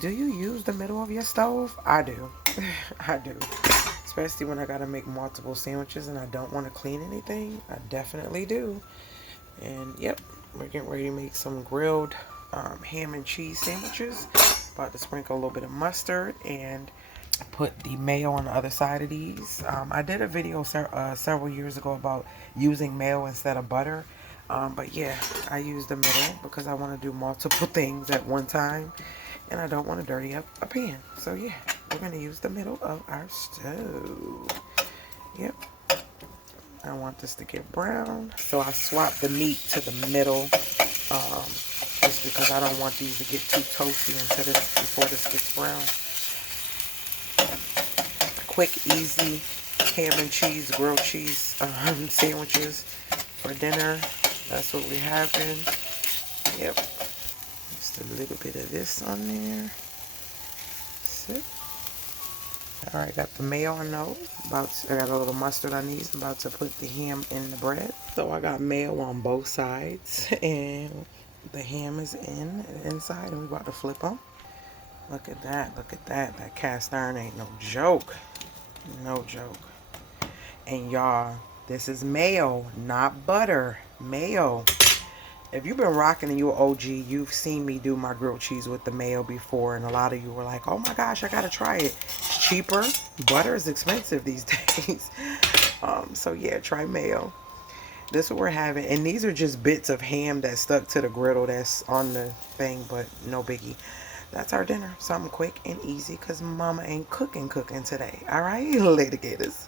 Do you use the middle of your stove? I do. I do. Especially when I gotta make multiple sandwiches and I don't want to clean anything. I definitely do. And yep, we're getting ready to make some grilled ham and cheese sandwiches. About to sprinkle a little bit of mustard and put the mayo on the other side of these. I did a video several years ago about using mayo instead of butter. But yeah, I use the middle because I want to do multiple things at one time. And I don't want to dirty up a pan. So yeah, we're going to use the middle of our stove. Yep. I want this to get brown. So I swapped the meat to the middle. Just because I don't want these to get too toasty before this gets brown. Quick, easy ham and cheese, grilled cheese sandwiches for dinner. That's what we're having. Yep. Just a little bit of this on there. Sip. Alright, got the mayo on those. I got a little mustard on these. I'm about to put the ham in the bread. So I got mayo on both sides. And the ham is inside. And we're about to flip them. Look at that. Look at that. That cast iron ain't no joke. No joke. And y'all, this is mayo, not butter. Mayo. If you've been rocking and you're OG, you've seen me do my grilled cheese with the mayo before, and a lot of you were like, oh my gosh, I gotta try it. It's cheaper. Butter is expensive these days. So yeah, try mayo. This is what we're having. And these are just bits of ham that stuck to the griddle that's on the thing, but no biggie. That's our dinner. Something quick and easy because mama ain't cooking today. All right? Later, gators.